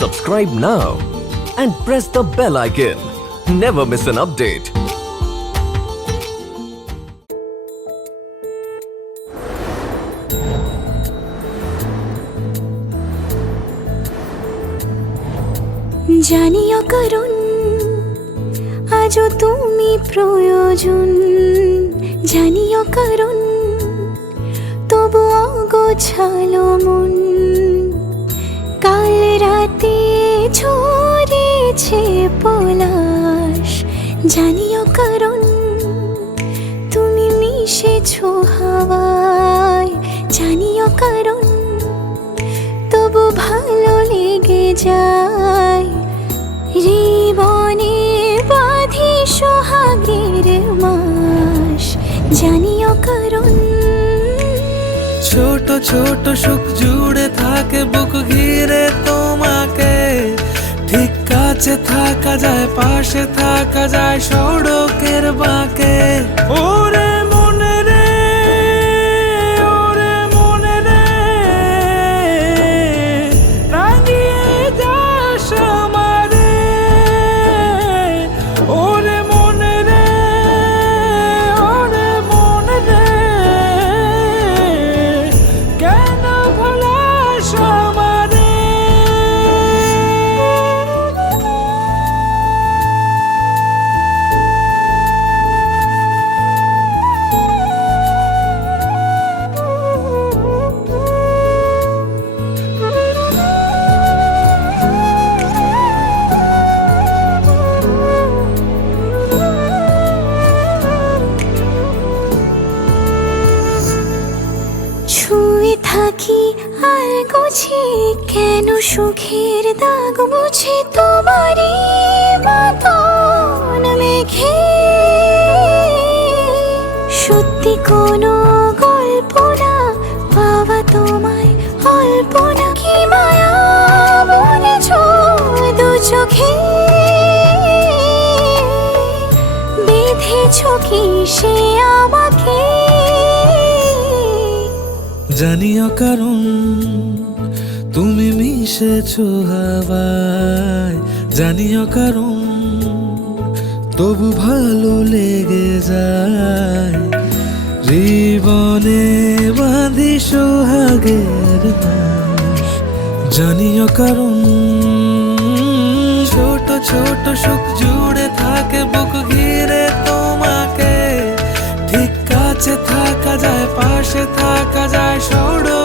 Subscribe now and press the bell icon. Never miss an update. জানিও কারণ আজও তুমি প্রয়োজন, জানিও কারণ তবু অগোছালো মন। কাল রাতে ঝরেছে পলাশ, জানিও কারণ তুমি মিশেছো হাওয়ায়, জানিও কারণ তবু ভালো লেগে যায়। জীবনে বাঁধি সোহাগের মাস, জানিও কারণ ছোট ছোট সুখ জুড়ে থাকে বুক ঘিরে তোমাকে। ঠিক কাছে থাকা যায়, পাশে থাকা যায় সড়কের বাঁকে। ওরে মনে রে, ওরে মনে রে, রাঙিয়ে যাস আমারে। ওরে মনে রে, ওরে মনে রে, কেন ভোলাস আমারে। ছুঁয়ে থাকি আর গোছে কেন সুখের দাগ মুছে তোমারই মতন মেঘে। সত্যি কোনো গল্প না পাওয়া তোমায় অল্প না, কি মায়া বলেছ দু চোখে। বেঁধেছ কি সে আমাকে, জানিও কারণ তুমি মিশেছো হাওয়ায়, জানিও কারণ তবু ভালো লেগে যায়। জীবনে বাঁধি সোহাগের মাস, জানিও কারণ ছোট ছোট সুখ জুড়ে থাকে বুক ঘিরে তোমাকে। ঠিক কাছে থাকা যায়, পাশে থাকা যায় সড়ক